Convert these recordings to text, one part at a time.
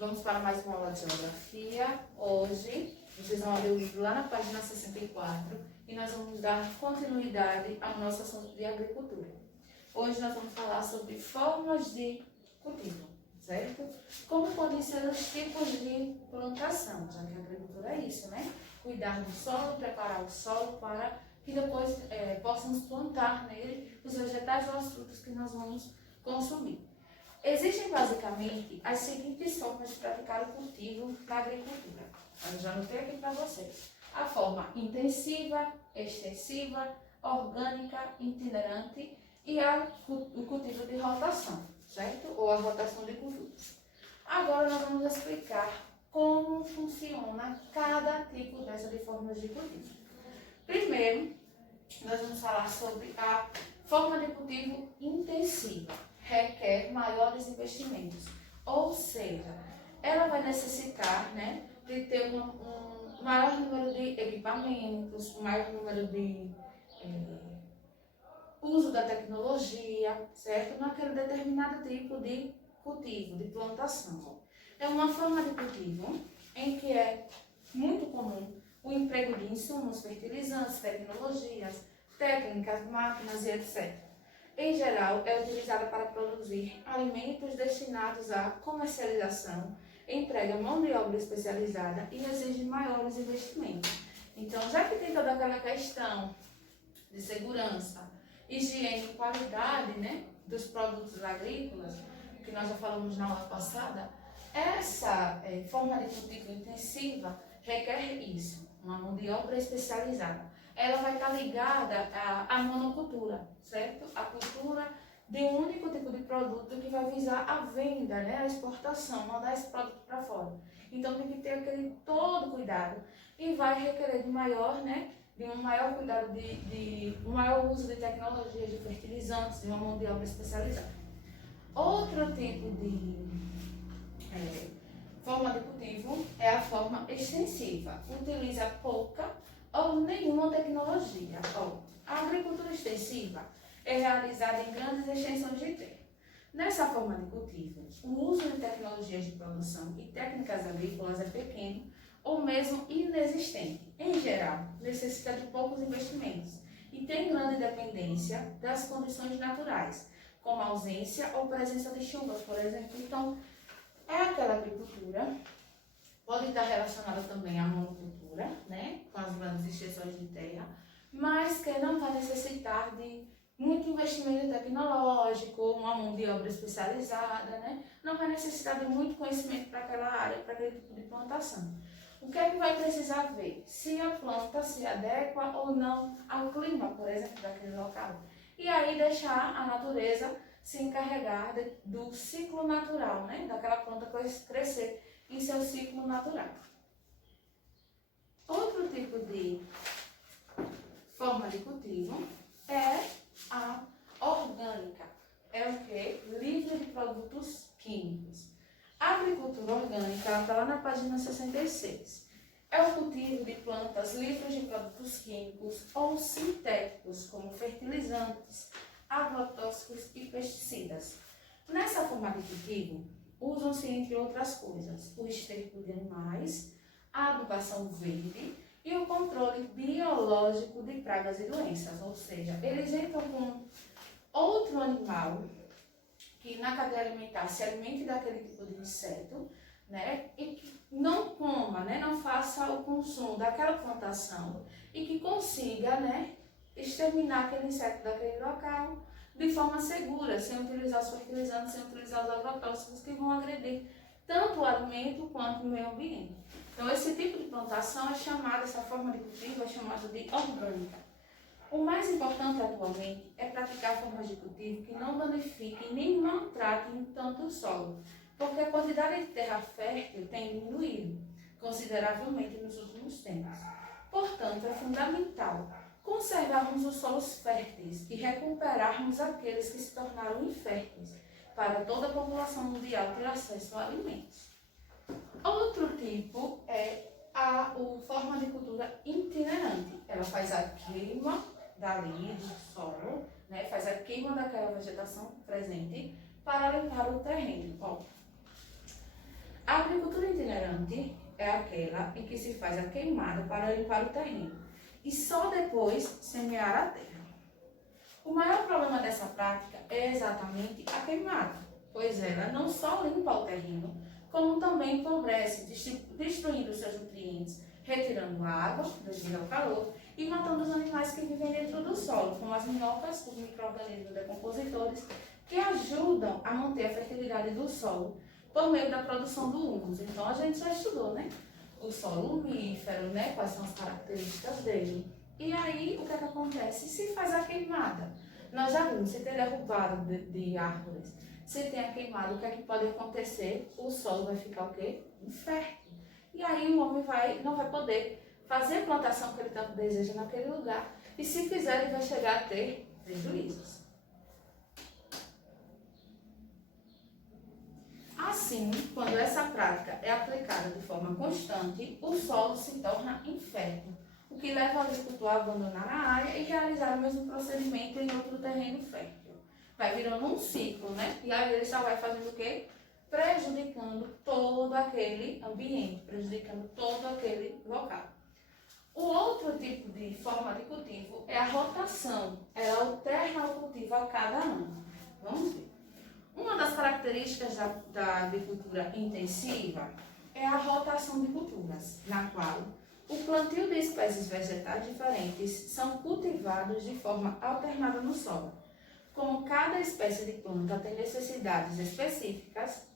Vamos para mais uma aula de geografia. Hoje, vocês vão ler o livro lá na página 64 e nós vamos dar continuidade ao nosso assunto de agricultura. Hoje nós vamos falar sobre formas de cultivo, certo? Como podem ser os tipos de plantação, já que a agricultura é isso, né? Cuidar do solo, preparar o solo para que depois possamos plantar nele os vegetais ou as frutas que nós vamos consumir. Existem basicamente as seguintes formas de praticar o cultivo na agricultura. Eu já anotei aqui para vocês. A forma intensiva, extensiva, orgânica, itinerante e o cultivo de rotação, certo? Ou a rotação de culturas. Agora nós vamos explicar como funciona cada tipo dessa de formas de cultivo. Primeiro, nós vamos falar sobre a forma de cultivo intensiva. Requer maiores investimentos, ou seja, ela vai necessitar, né, de ter um maior número de equipamentos, um maior número de uso da tecnologia, certo? Naquele determinado tipo de cultivo, de plantação. É uma forma de cultivo em que é muito comum o emprego de insumos, fertilizantes, tecnologias, técnicas, máquinas e etc. Em geral, é utilizada para produzir alimentos destinados à comercialização, emprega mão de obra especializada e exige maiores investimentos. Então, já que tem toda aquela questão de segurança, higiene e qualidade, né, dos produtos agrícolas, que nós já falamos na aula passada, essa forma de cultivo intensiva requer isso, uma mão de obra especializada. Ela vai estar ligada à monocultura, certo? A cultura de um único tipo de produto que vai visar a venda, né? A exportação, mandar esse produto para fora. Então tem que ter aquele todo cuidado e vai requerer de maior, né? De um maior cuidado, de um maior uso de tecnologias, de fertilizantes, de uma mão de obra especializada. Outro tipo de forma de cultivo é a forma extensiva. Utiliza pouca ou nenhuma tecnologia. A agricultura extensiva é realizada em grandes extensões de terra. Nessa forma de cultivo, o uso de tecnologias de produção e técnicas agrícolas é pequeno ou mesmo inexistente. Em geral, necessita de poucos investimentos e tem grande dependência das condições naturais, como a ausência ou presença de chuvas, por exemplo. Então, é aquela agricultura, pode estar relacionada também à monocultura, né, com as grandes extensões de terra, mas que não vai necessitar de muito investimento tecnológico, uma mão de obra especializada, né, não vai necessitar de muito conhecimento para aquela área, para aquele tipo de plantação. O que é que vai precisar ver? Se a planta se adequa ou não ao clima, por exemplo, daquele local. E aí deixar a natureza se encarregar do ciclo natural, né, daquela planta crescer em seu ciclo natural. Outro tipo de forma de cultivo é a orgânica. É o que? Livre de produtos químicos. A agricultura orgânica está lá na página 66. É o cultivo de plantas livres de produtos químicos ou sintéticos, como fertilizantes, agrotóxicos e pesticidas. Nessa forma de cultivo, usam-se, entre outras coisas, o esterco de animais, a adubação verde e o controle biológico de pragas e doenças. Ou seja, eles entram com outro animal que na cadeia alimentar se alimente daquele tipo de inseto, né, e que não coma, né, não faça o consumo daquela plantação e que consiga, né, exterminar aquele inseto daquele local de forma segura, sem utilizar os fertilizantes, sem utilizar os agrotóxicos que vão agredir tanto o alimento quanto o meio ambiente. Então, esse tipo de plantação é chamada, essa forma de cultivo é chamada de orgânica. O mais importante atualmente é praticar formas de cultivo que não danifiquem nem maltratem tanto o solo, porque a quantidade de terra fértil tem diminuído consideravelmente nos últimos tempos. Portanto, é fundamental conservarmos os solos férteis e recuperarmos aqueles que se tornaram inférteis, para toda a população mundial ter acesso a alimentos. Outro tipo é a forma de cultura itinerante. Ela faz a queima dali do solo, né, faz a queima daquela vegetação presente para limpar o terreno. A agricultura itinerante é aquela em que se faz a queimada para limpar o terreno e só depois semear a terra. O maior problema dessa prática é exatamente a queimada, pois ela não só limpa o terreno, como também empobrece, destruindo seus nutrientes, retirando a água devido ao calor e matando os animais que vivem dentro do solo, como as minhocas, os micro-organismos decompositores, que ajudam a manter a fertilidade do solo por meio da produção do humus. Então a gente já estudou, né? O solo umífero, né? Quais são as características dele. E aí, o que é que acontece? Se faz a queimada, nós já vimos, se tem derrubado de árvores, se tem a queimada, o que é que pode acontecer? O solo vai ficar o quê? Infértil. E aí o homem não vai poder fazer a plantação que ele tanto deseja naquele lugar. E se fizer, ele vai chegar a ter prejuízos. Assim, quando essa prática é aplicada de forma constante, o solo se torna infértil, o que leva o agricultor a abandonar a área e realizar o mesmo procedimento em outro terreno fértil. Vai virando um ciclo, né? E aí ele só vai fazendo o quê? Prejudicando todo aquele ambiente, prejudicando todo aquele local. O outro tipo de forma de cultivo é a rotação. Ela alterna o cultivo a cada ano. Vamos ver. Uma das características da agricultura intensiva é a rotação de culturas, na qual o plantio de espécies vegetais diferentes são cultivados de forma alternada no solo. Como cada espécie de planta tem necessidades específicas,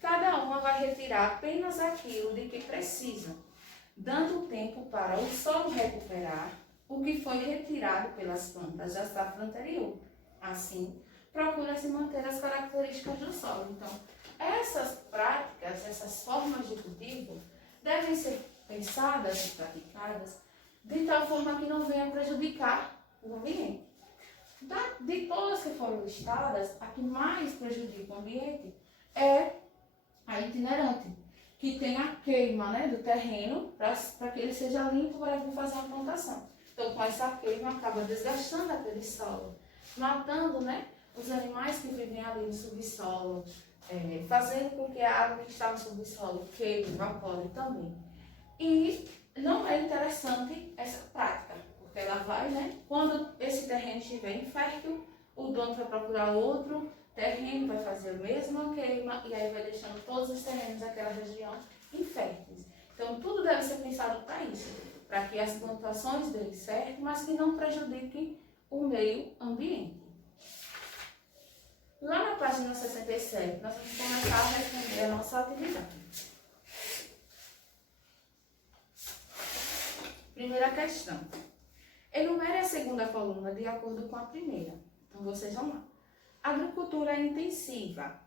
cada uma vai retirar apenas aquilo de que precisa, dando tempo para o solo recuperar o que foi retirado pelas plantas da safra anterior. Assim, procura-se manter as características do solo. Então, essas práticas, essas formas de cultivo, devem ser pensadas e praticadas de tal forma que não venha prejudicar o ambiente. De todas que foram listadas, a que mais prejudica o ambiente é a itinerante, que tem a queima, né, do terreno para que ele seja limpo para fazer a plantação. Então, com essa queima, acaba desgastando aquele solo, matando, né, os animais que vivem ali no subsolo, fazendo com que a água que está no subsolo queime, evapore também. E não é interessante essa prática, porque ela vai, né, quando esse terreno estiver infértil, o dono vai procurar outro terreno, vai fazer a mesma queima e aí vai deixando todos os terrenos daquela região inférteis. Então, tudo deve ser pensado para isso, para que as plantações deem certo, mas que não prejudiquem o meio ambiente. Lá na página 67, nós vamos começar a responder a nossa atividade. Primeira questão. Enumere a segunda coluna de acordo com a primeira. Então, vocês vão lá. Agricultura intensiva.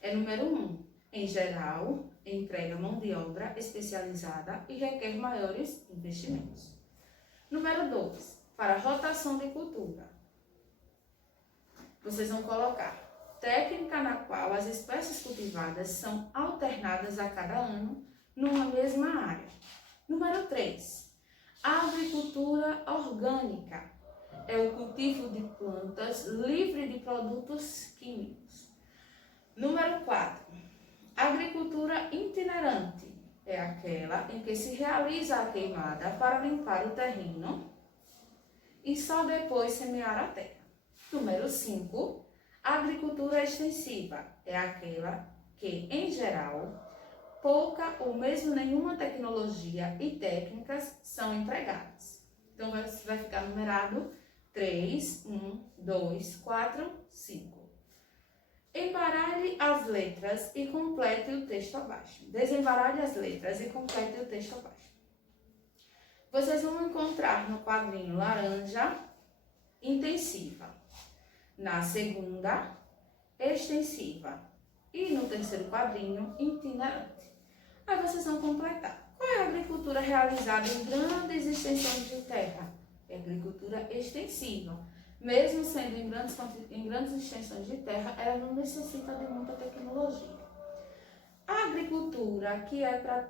É número 1. Em geral, emprega mão de obra especializada e requer maiores investimentos. Número 2. Para rotação de cultura. Vocês vão colocar técnica na qual as espécies cultivadas são alternadas a cada ano numa mesma área. Número 3. Agricultura orgânica. É o cultivo de plantas livre de produtos químicos. Número 4. Agricultura itinerante. É aquela em que se realiza a queimada para limpar o terreno e só depois semear a terra. Número 5. Agricultura extensiva. É aquela que, em geral, pouca ou mesmo nenhuma tecnologia e técnicas são empregadas. Então, vai ficar numerado 3, 1, 2, 4, 5. Embaralhe as letras e complete o texto abaixo. Desembaralhe as letras e complete o texto abaixo. Vocês vão encontrar no quadrinho laranja, intensiva. Na segunda, extensiva. E no terceiro quadrinho, itinerante. Aí vocês vão completar. Qual é a agricultura realizada em grandes extensões de terra? É agricultura extensiva. Mesmo sendo em grandes extensões de terra, ela não necessita de muita tecnologia. A agricultura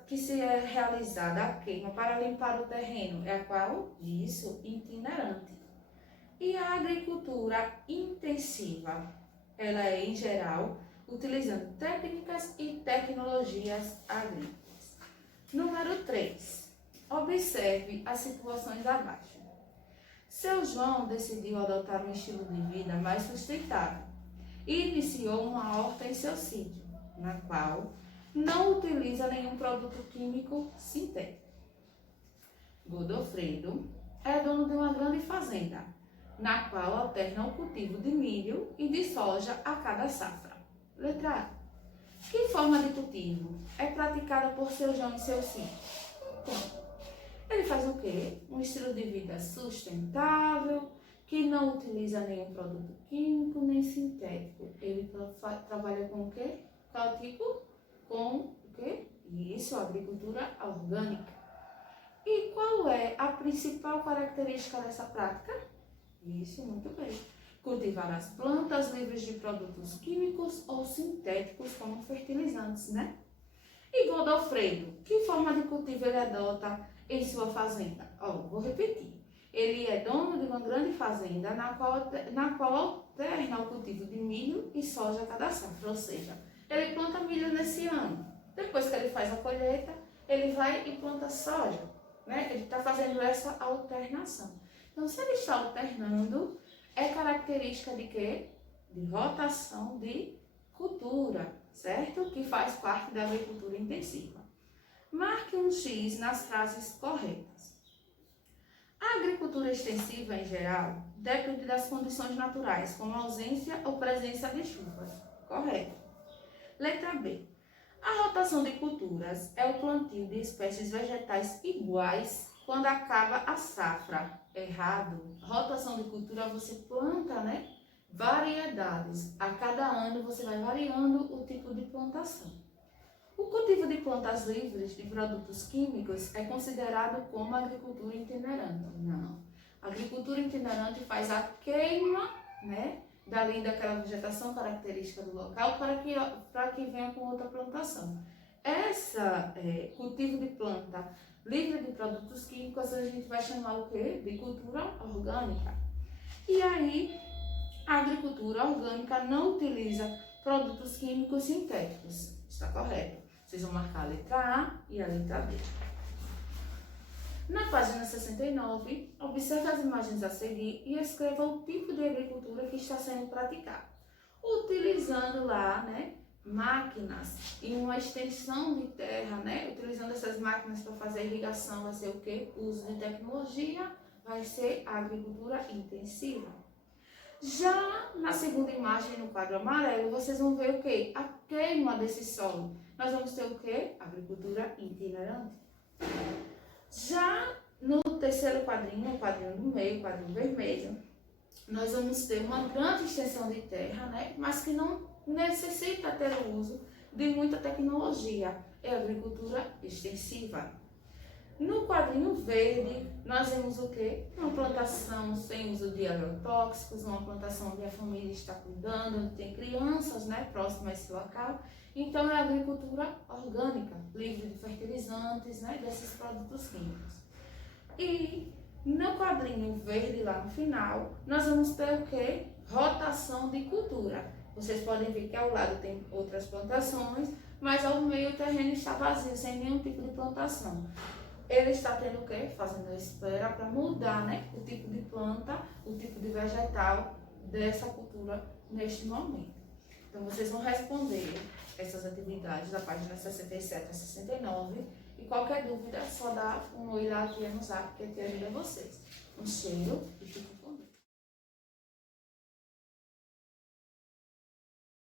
que se é realizada a queima para limpar o terreno é a qual? Isso, itinerante. E a agricultura intensiva, ela é, em geral, utilizando técnicas e tecnologias agrícolas. Número 3. Observe as situações abaixo. Seu João decidiu adotar um estilo de vida mais sustentável e iniciou uma horta em seu sítio, na qual não utiliza nenhum produto químico sintético. Godofredo é dono de uma grande fazenda, na qual alterna o cultivo de milho e de soja a cada safra. Letra A. Que forma de cultivo é praticada por seu João em seu sítio? Então, ele faz o quê? Um estilo de vida sustentável, que não utiliza nenhum produto químico nem sintético. Ele trabalha com o quê? Qual tipo? Com o quê? Isso, agricultura orgânica. E qual é a principal característica dessa prática? Isso, muito bem. Cultivar as plantas livres de produtos químicos ou sintéticos como fertilizantes, né? E Godofredo, que forma de cultivo ele adota em sua fazenda? Vou repetir. Ele é dono de uma grande fazenda na qual alterna o cultivo de milho e soja a cada safra, ou seja, ele planta milho nesse ano. Depois que ele faz a colheita, ele vai e planta soja, né? Ele está fazendo essa alternação. Então, se ele está alternando, é característica de quê? De rotação de cultura, certo? Que faz parte da agricultura intensiva. Marque um X nas frases corretas. A agricultura extensiva, em geral, depende das condições naturais, como ausência ou presença de chuvas. Correto. Letra B. A rotação de culturas é o plantio de espécies vegetais iguais quando acaba a safra. Errado. Rotação de cultura você planta, né? Variedades. A cada ano você vai variando o tipo de plantação. O cultivo de plantas livres de produtos químicos é considerado como agricultura itinerante. Não. A agricultura itinerante faz a queima, né, daquela vegetação característica do local para que venha com outra plantação. Essa cultivo de planta livre de produtos químicos a gente vai chamar o quê? De cultura orgânica. E aí, a agricultura orgânica não utiliza produtos químicos sintéticos. Está correto. Vocês vão marcar a letra A e a letra B. Na página 69, observe as imagens a seguir e escreva o tipo de agricultura que está sendo praticado. Utilizando lá, né, máquinas e uma extensão de terra, né, utilizando essas máquinas para fazer irrigação, vai ser o quê? Uso de tecnologia, vai ser a agricultura intensiva. Já na segunda imagem, no quadro amarelo, vocês vão ver o quê? A queima desse solo. Nós vamos ter o quê? Agricultura itinerante. Já no terceiro quadrinho, o quadrinho do meio, o quadrinho vermelho, nós vamos ter uma grande extensão de terra, né? Mas que não necessita ter o uso de muita tecnologia. É agricultura extensiva. No quadrinho verde, nós vemos o quê? Uma plantação sem uso de agrotóxicos, uma plantação onde a família está cuidando, onde tem crianças, né, próximas a esse local. Então, é agricultura orgânica, livre de fertilizantes, né, desses produtos químicos. E no quadrinho verde, lá no final, nós vamos ter o quê? Rotação de cultura. Vocês podem ver que ao lado tem outras plantações, mas ao meio o terreno está vazio, sem nenhum tipo de plantação. Ele está tendo o quê? Fazendo a espera para mudar, né, o tipo de planta, o tipo de vegetal dessa cultura neste momento. Então, vocês vão responder essas atividades da página 67 a 69 e qualquer dúvida é só dar um oi lá aqui no Zap que te ajuda vocês. Um cheiro.